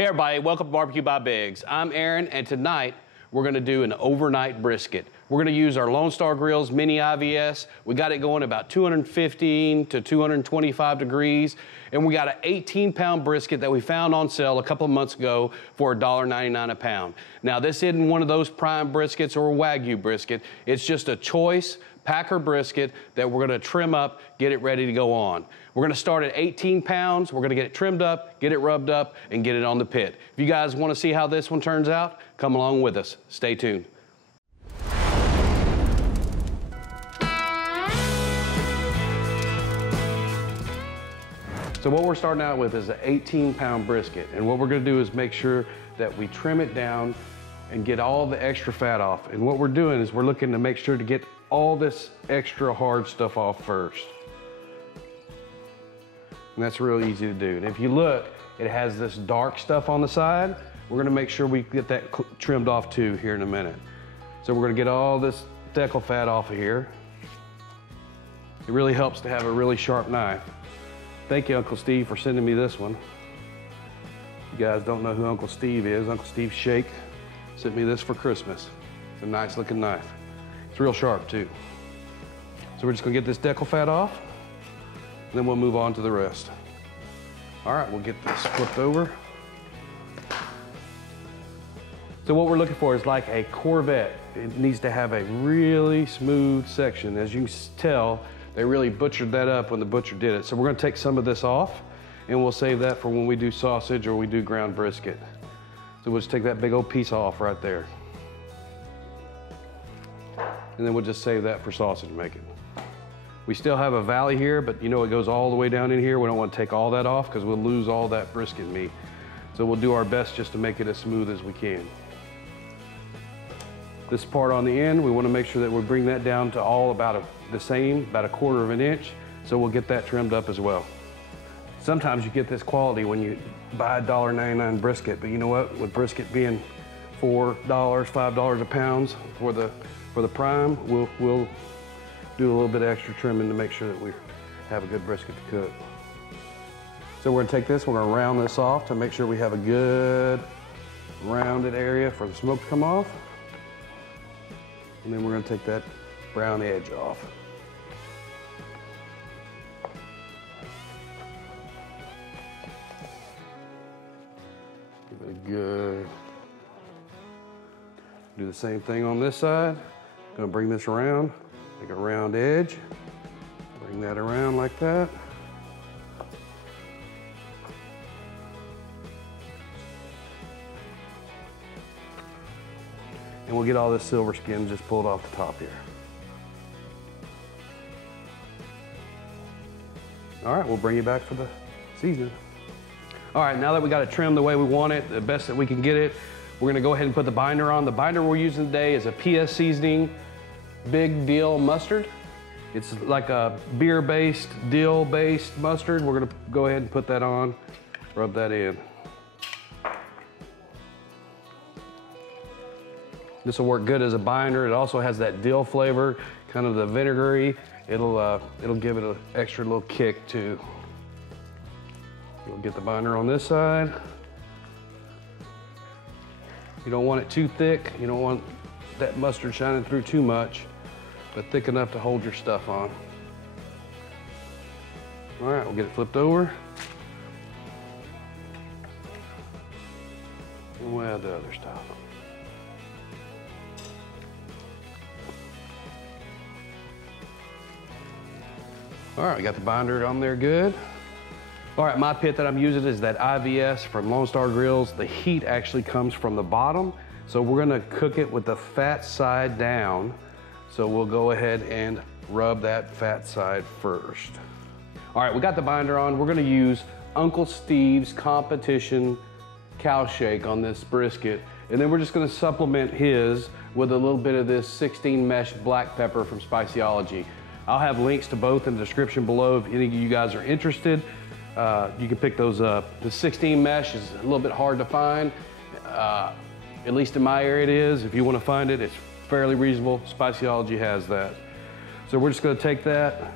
Hey everybody, welcome to Barbecue by Biggs. I'm Aaron, and tonight we're gonna do an overnight brisket. We're gonna use our Lonstar Grillz Mini IVS. We got it going about 215 to 225 degrees, and we got an 18-pound brisket that we found on sale a couple of months ago for $1.99 a pound. Now this isn't one of those prime briskets or a Wagyu brisket. It's just a choice Packer brisket that we're gonna trim up, get it ready to go on. We're gonna start at 18 pounds, we're gonna get it trimmed up, get it rubbed up, and get it on the pit. If you guys wanna see how this one turns out, come along with us. Stay tuned. So what we're starting out with is an 18-pound brisket, and what we're gonna do is make sure that we trim it down and get all the extra fat off. And what we're doing is we're looking to make sure to get all this extra hard stuff off first. And that's real easy to do. And if you look, it has this dark stuff on the side. We're gonna make sure we get that trimmed off too here in a minute. So we're gonna get all this decal fat off of here. It really helps to have a really sharp knife. Thank you, Uncle Steve, for sending me this one. You guys don't know who Uncle Steve is. Uncle Steve Shake sent me this for Christmas. It's a nice looking knife. It's real sharp too. So we're just gonna get this decal fat off, and then we'll move on to the rest. All right, we'll get this flipped over. So what we're looking for is like a Corvette. It needs to have a really smooth section. As you can tell, they really butchered that up when the butcher did it. So we're gonna take some of this off, and we'll save that for when we do sausage or we do ground brisket. So we'll just take that big old piece off right there. And then we'll just save that for sausage making. We still have a valley here, but you know it goes all the way down in here. We don't want to take all that off because we'll lose all that brisket meat. So we'll do our best just to make it as smooth as we can. This part on the end, we want to make sure that we bring that down to all about the same, about 1/4 of an inch. So we'll get that trimmed up as well. Sometimes you get this quality when you buy a $1.99 brisket, but you know what? With brisket being $4, $5 a pound for the prime, we'll do a little bit of extra trimming to make sure that we have a good brisket to cook. So we're gonna take this, we're gonna round this off to make sure we have a good rounded area for the smoke to come off. And then we're gonna take that brown edge off. Give it a good, do the same thing on this side. Gonna bring this around, make a round edge, bring that around like that. And we'll get all this silver skin just pulled off the top here. All right, we'll bring you back for the seasoning. All right, now that we got it trimmed the way we want it, the best that we can get it, we're gonna go ahead and put the binder on. The binder we're using today is a PS Seasoning Big Dill Mustard. It's like a beer-based, dill-based mustard. We're gonna go ahead and put that on, rub that in. This will work good as a binder. It also has that dill flavor, kind of the vinegary. It'll give it an extra little kick too. We'll get the binder on this side. You don't want it too thick. You don't want that mustard shining through too much, but thick enough to hold your stuff on. All right, we'll get it flipped over. And we'll add the other stuff. All right, we got the binder on there good. All right, my pit that I'm using is that IVS from Lonstar Grillz. The heat actually comes from the bottom, so we're gonna cook it with the fat side down. So we'll go ahead and rub that fat side first. All right, we got the binder on. We're gonna use Uncle Steve's Competition Cow Shake on this brisket, and then we're just gonna supplement his with a little bit of this 16 mesh black pepper from Spiceology. I'll have links to both in the description below if any of you guys are interested. You can pick those up. The 16 mesh is a little bit hard to find. At least in my area it is. If you want to find it, it's fairly reasonable. Spiceology has that. So we're just going to take that.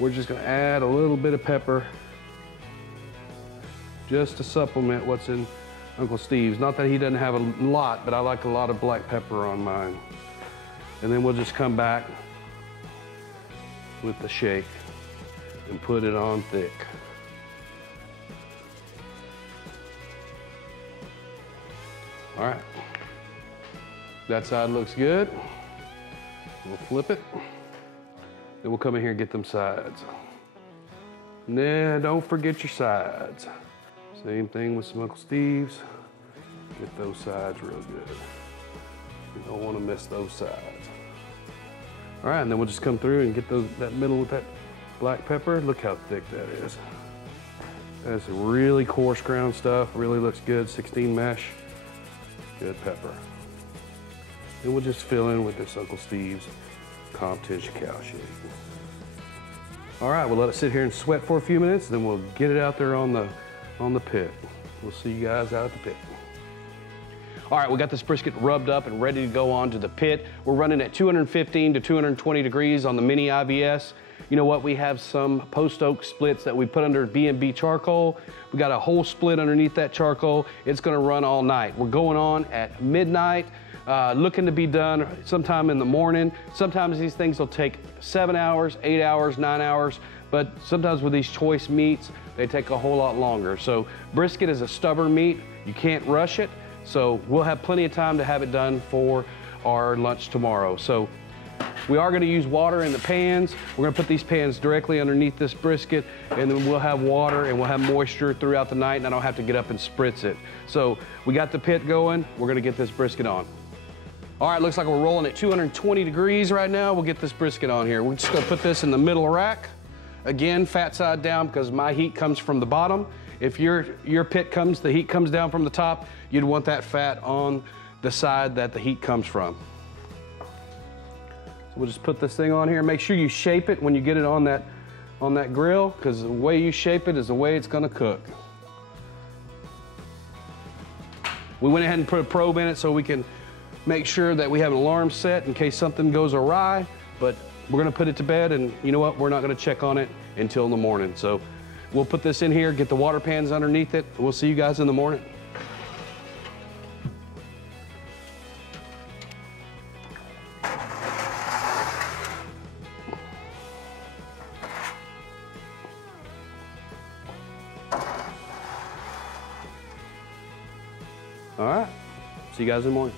We're just going to add a little bit of pepper just to supplement what's in Uncle Steve's. Not that he doesn't have a lot, but I like a lot of black pepper on mine. And then we'll just come back with the shake and put it on thick. All right, that side looks good. We'll flip it. Then we'll come in here and get them sides. Nah, don't forget your sides. Same thing with some Uncle Steve's. Get those sides real good. You don't want to miss those sides. All right, and then we'll just come through and get that middle with that black pepper. Look how thick that is. That's really coarse ground stuff. Really looks good. 16 mesh. Good pepper. Then we'll just fill in with this Uncle Steve's competition cow shake. All right, we'll let it sit here and sweat for a few minutes, then we'll get it out there on the pit. We'll see you guys out at the pit. All right, we got this brisket rubbed up and ready to go on to the pit. We're running at 215 to 220 degrees on the mini IVS. You know what, we have some post oak splits that we put under B&B charcoal. We got a whole split underneath that charcoal. It's gonna run all night. We're going on at midnight, looking to be done sometime in the morning. Sometimes these things will take 7 hours, 8 hours, 9 hours, but sometimes with these choice meats, they take a whole lot longer. So brisket is a stubborn meat. You can't rush it. So we'll have plenty of time to have it done for our lunch tomorrow. So we are gonna use water in the pans. We're gonna put these pans directly underneath this brisket, and then we'll have water and we'll have moisture throughout the night, and I don't have to get up and spritz it. So we got the pit going. We're gonna get this brisket on. All right, looks like we're rolling at 220 degrees right now. We'll get this brisket on here. We're just gonna put this in the middle rack. Again, fat side down because my heat comes from the bottom. If your pit the heat comes down from the top, you'd want that fat on the side that the heat comes from. So we'll just put this thing on here. Make sure you shape it when you get it on that grill, because the way you shape it is the way it's gonna cook. We went ahead and put a probe in it so we can make sure that we have an alarm set in case something goes awry, but we're gonna put it to bed, and you know what? We're not gonna check on it until in the morning. So we'll put this in here, get the water pans underneath it. We'll see you guys in the morning. All right, see you guys in the morning.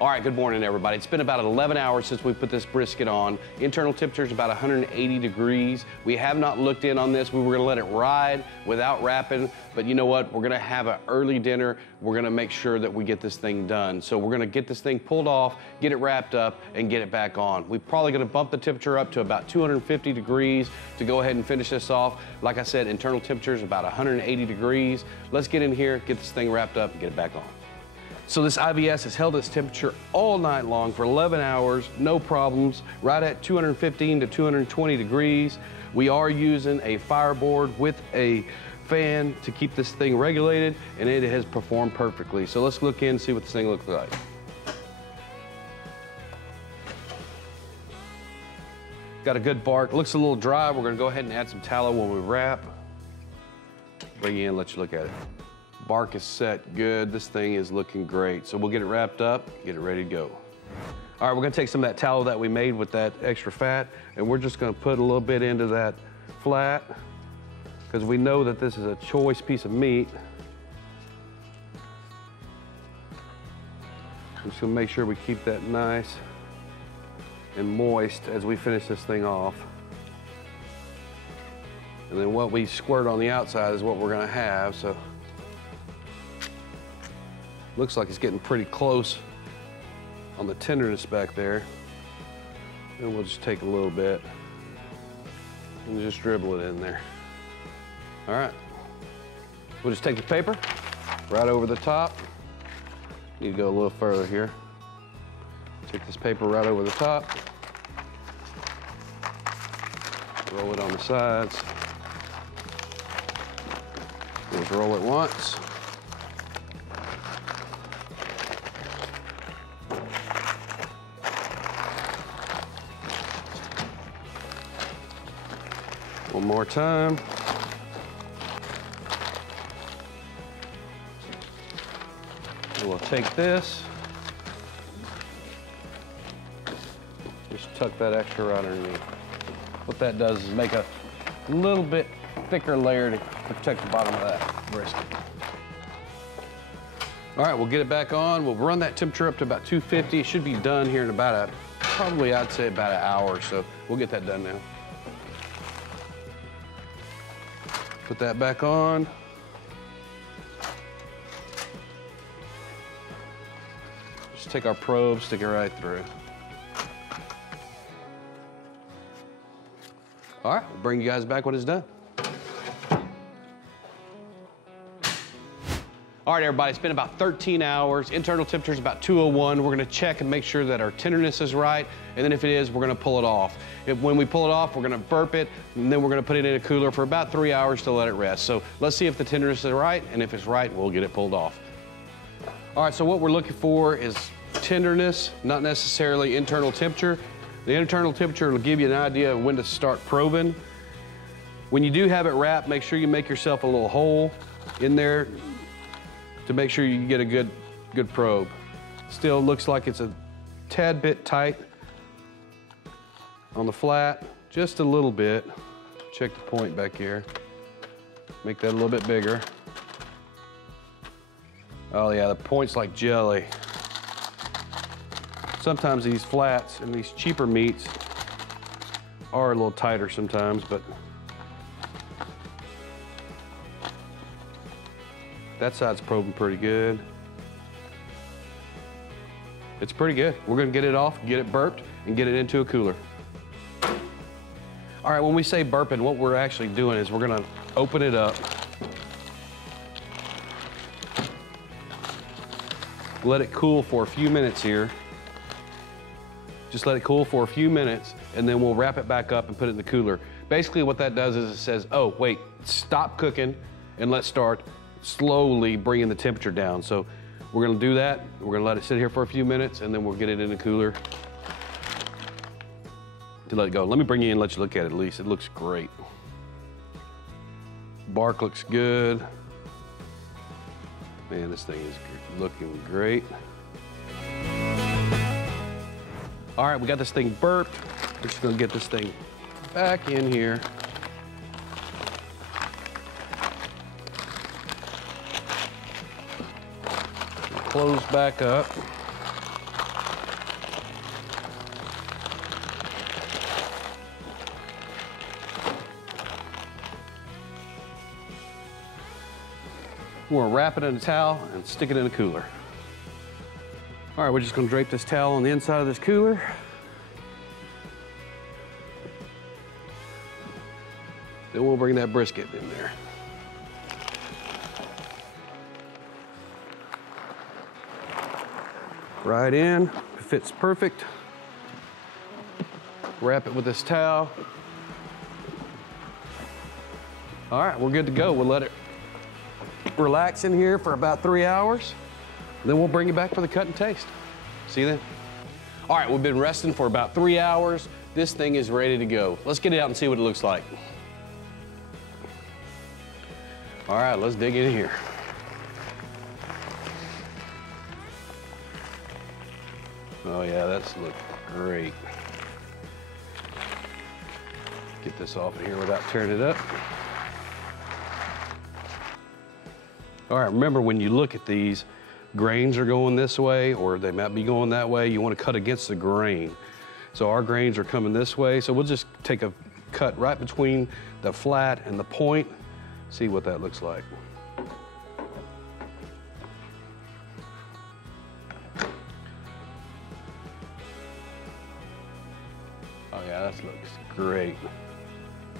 All right, good morning, everybody. It's been about 11 hours since we put this brisket on. Internal temperature is about 180 degrees. We have not looked in on this. We were gonna let it ride without wrapping, but you know what? We're gonna have an early dinner. We're gonna make sure that we get this thing done. So we're gonna get this thing pulled off, get it wrapped up, and get it back on. We're probably gonna bump the temperature up to about 250 degrees to go ahead and finish this off. Like I said, internal temperature is about 180 degrees. Let's get in here, get this thing wrapped up, and get it back on. So this IVS has held its temperature all night long for 11 hours, no problems, right at 215 to 220 degrees. We are using a fireboard with a fan to keep this thing regulated, and it has performed perfectly. So let's look in and see what this thing looks like. Got a good bark, looks a little dry. We're gonna go ahead and add some tallow when we wrap. Bring you in, let you look at it. Bark is set good. This thing is looking great. So we'll get it wrapped up, get it ready to go. All right, we're gonna take some of that tallow that we made with that extra fat, and we're just gonna put a little bit into that flat, because we know that this is a choice piece of meat. I'm just gonna make sure we keep that nice and moist as we finish this thing off. And then what we squirt on the outside is what we're gonna have, so. Looks like it's getting pretty close on the tenderness back there. And we'll just take a little bit and just dribble it in there. All right. We'll just take the paper right over the top. Need to go a little further here. Take this paper right over the top. Roll it on the sides. Just roll it once. One more time. And we'll take this, just tuck that extra right underneath. What that does is make a little bit thicker layer to protect the bottom of that brisket. All right, we'll get it back on. We'll run that temperature up to about 250. It should be done here in about probably I'd say about an hour or so. We'll get that done now. Put that back on. Just take our probe, stick it right through. All right, we'll bring you guys back when it's done. All right, everybody, it's been about 13 hours. Internal temperature is about 201. We're gonna check and make sure that our tenderness is right, and then if it is, we're gonna pull it off. When we pull it off, we're gonna burp it, and then we're gonna put it in a cooler for about 3 hours to let it rest. So let's see if the tenderness is right, and if it's right, we'll get it pulled off. All right, so what we're looking for is tenderness, not necessarily internal temperature. The internal temperature will give you an idea of when to start probing. When you do have it wrapped, make sure you make yourself a little hole in there to make sure you get a good probe. Still looks like it's a tad bit tight on the flat, just a little bit. Check the point back here. Make that a little bit bigger. Oh yeah, the point's like jelly. Sometimes these flats and these cheaper meats are a little tighter sometimes, but that side's probing pretty good. It's pretty good. We're gonna get it off, get it burped, and get it into a cooler. All right, when we say burping, what we're actually doing is we're gonna open it up, let it cool for a few minutes here. Just let it cool for a few minutes, and then we'll wrap it back up and put it in the cooler. Basically what that does is it says, oh, wait, stop cooking, and let's start slowly bringing the temperature down. So we're gonna do that. We're gonna let it sit here for a few minutes, and then we'll get it in the cooler to let it go. Let me bring you in and let you look at it at least. It looks great. Bark looks good. Man, this thing is looking great. All right, we got this thing burped. We're just gonna get this thing back in here. Close back up. We're gonna wrap it in a towel and stick it in a cooler. All right, we're just gonna drape this towel on the inside of this cooler. Then we'll bring that brisket in there. Right in, it fits perfect. Wrap it with this towel. All right, we're good to go. We'll let it relax in here for about 3 hours. Then we'll bring it back for the cut and taste. See you then. All right, we've been resting for about 3 hours. This thing is ready to go. Let's get it out and see what it looks like. All right, let's dig in here. Oh yeah, that's looked great. Get this off of here without tearing it up. All right, remember when you look at these, grains are going this way or they might be going that way. You want to cut against the grain. So our grains are coming this way. So we'll just take a cut right between the flat and the point. See what that looks like. Oh yeah, that looks great.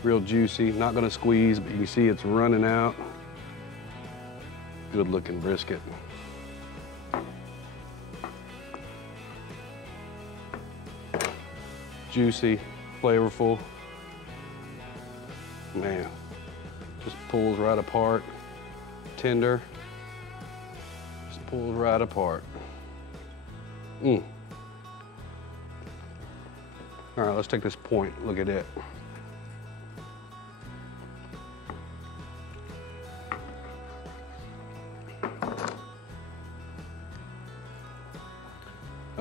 Real juicy, not gonna squeeze, but you can see it's running out. Good looking brisket. Juicy, flavorful. Man, just pulls right apart. Tender, just pulls right apart. All right, let's take this point, look at it.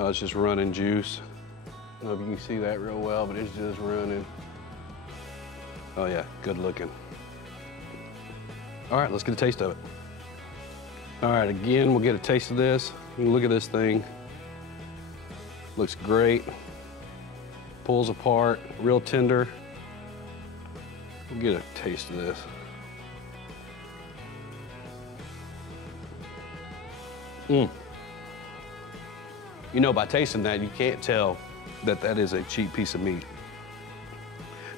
Oh, it's just running juice. I don't know if you can see that real well, but it's just running. Oh yeah, good looking. All right, let's get a taste of it. All right, again, we'll get a taste of this. You can look at this thing. Looks great. Pulls apart, real tender. We'll get a taste of this. You know, by tasting that, you can't tell that that is a cheap piece of meat.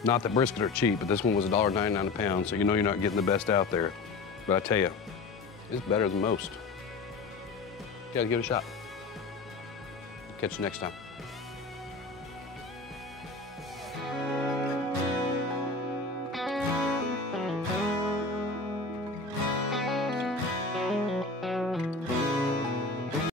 Not that brisket are cheap, but this one was $1.99 a pound, so you know you're not getting the best out there. But I tell you, it's better than most. You gotta give it a shot. Catch you next time.